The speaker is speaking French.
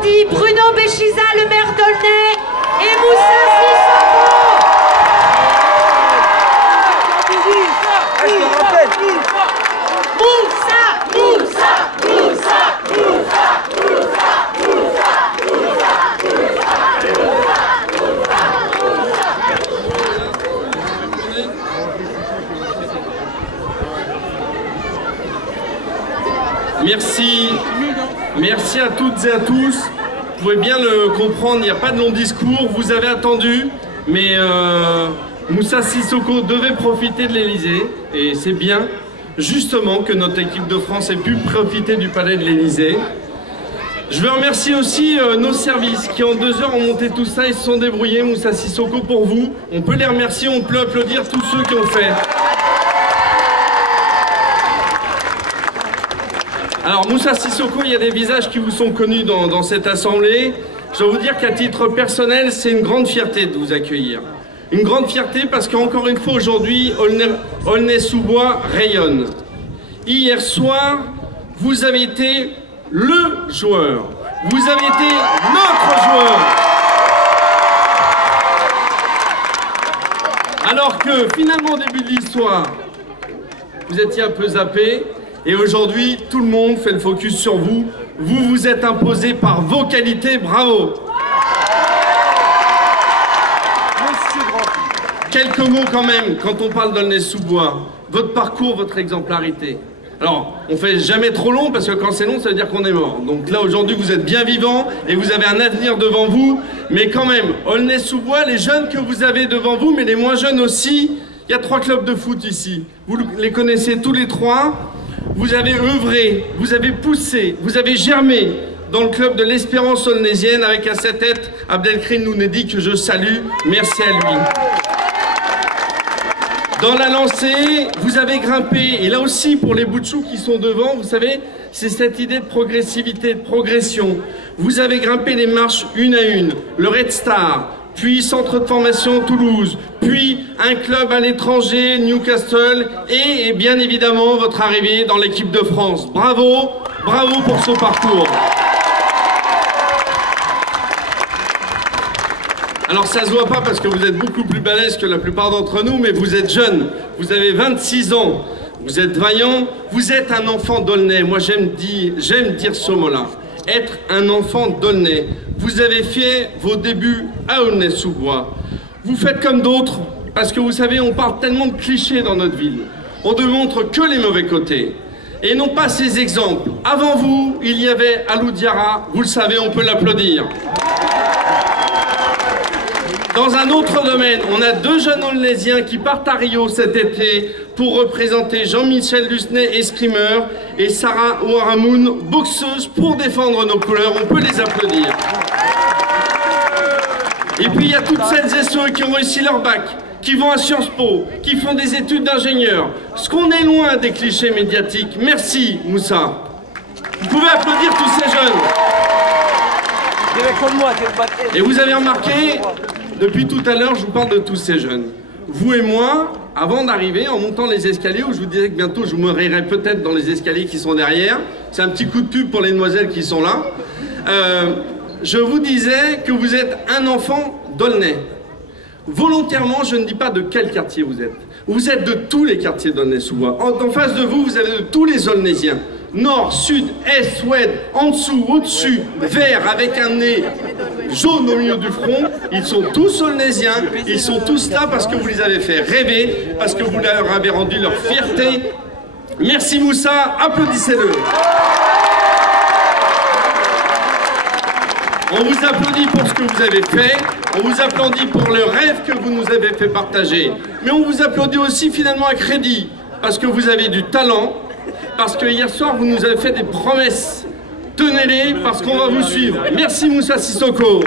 applaudit Bruno Béchiza, le maire d'Aulnay, et Moussa Sissoko. Merci à toutes et à tous. Vous pouvez bien le comprendre, il n'y a pas de long discours. Vous avez attendu, mais Moussa Sissoko devait profiter de l'Elysée. Et c'est bien, justement, que notre équipe de France ait pu profiter du palais de l'Elysée. Je veux remercier aussi nos services qui, en 2 heures, ont monté tout ça et se sont débrouillés. Moussa Sissoko, pour vous, on peut les remercier, on peut applaudir tous ceux qui ont fait. Alors Moussa Sissoko, il y a des visages qui vous sont connus dans cette assemblée. Je dois vous dire qu'à titre personnel, c'est une grande fierté de vous accueillir. Une grande fierté parce qu'encore une fois aujourd'hui, Aulnay-sous-Bois rayonne. Hier soir, vous avez été le joueur. Vous avez été notre joueur. Alors que finalement, au début de l'histoire, vous étiez un peu zappé. Et aujourd'hui, tout le monde fait le focus sur vous. Vous vous êtes imposé par vos qualités, bravo. Quelques mots quand même, quand on parle d'Aulnay-sous-Bois. Votre parcours, votre exemplarité. Alors, on fait jamais trop long, parce que quand c'est long, ça veut dire qu'on est mort. Donc là, aujourd'hui, vous êtes bien vivant, et vous avez un avenir devant vous. Mais quand même, Aulnay-sous-Bois, les jeunes que vous avez devant vous, mais les moins jeunes aussi, il y a 3 clubs de foot ici. Vous les connaissez tous les 3. Vous avez œuvré, vous avez poussé, vous avez germé dans le club de l'Espérance aulnaysienne avec à sa tête Abdelkrim Nounedi que je salue. Merci à lui. Dans la lancée, vous avez grimpé. Et là aussi, pour les bouts de chou qui sont devant, vous savez, c'est cette idée de progressivité, de progression. Vous avez grimpé les marches une à une. Le Red Star, puis centre de formation Toulouse, puis un club à l'étranger, Newcastle, et bien évidemment votre arrivée dans l'équipe de France. Bravo, bravo pour ce parcours. Alors ça se voit pas parce que vous êtes beaucoup plus balèze que la plupart d'entre nous, mais vous êtes jeune, vous avez 26 ans, vous êtes vaillant, vous êtes un enfant d'Aulnay. Moi j'aime dire ce mot-là. Être un enfant d'Aulnay. Vous avez fait vos débuts à Aulnay-sous-Bois. Vous faites comme d'autres, parce que vous savez, on parle tellement de clichés dans notre ville. On ne montre que les mauvais côtés. Et non pas ces exemples. Avant vous, il y avait Alou Diarra, vous le savez, on peut l'applaudir. Dans un autre domaine, on a 2 jeunes Aulnaysiens qui partent à Rio cet été pour représenter Jean-Michel Lusnet, escrimeur, et Sarah Ouaramoun, boxeuse, pour défendre nos couleurs. On peut les applaudir. Et puis il y a toutes celles et ceux qui ont réussi leur bac, qui vont à Sciences Po, qui font des études d'ingénieur. Ce qu'on est loin des clichés médiatiques. Merci Moussa. Vous pouvez applaudir tous ces jeunes. Et vous avez remarqué, depuis tout à l'heure, je vous parle de tous ces jeunes. Vous et moi, avant d'arriver, en montant les escaliers, où je vous disais que bientôt je me rayerai peut-être dans les escaliers qui sont derrière, c'est un petit coup de pub pour les demoiselles qui sont là, je vous disais que vous êtes un enfant d'Aulnay. Volontairement, je ne dis pas de quel quartier vous êtes. Vous êtes de tous les quartiers d'Aulnay-sous-Bois. En face de vous, vous avez de tous les Aulnaysiens. Nord, sud, est, ouest, en dessous, au-dessus, vert, avec un nez jaune au milieu du front. Ils sont tous Aulnaysiens, ils sont tous là parce que vous les avez fait rêver, parce que vous leur avez rendu leur fierté. Merci Moussa, applaudissez-le. On vous applaudit pour ce que vous avez fait, on vous applaudit pour le rêve que vous nous avez fait partager. Mais on vous applaudit aussi finalement à crédit, parce que vous avez du talent, parce que hier soir vous nous avez fait des promesses. Tenez-les parce qu'on va vous suivre. Merci Moussa Sissoko.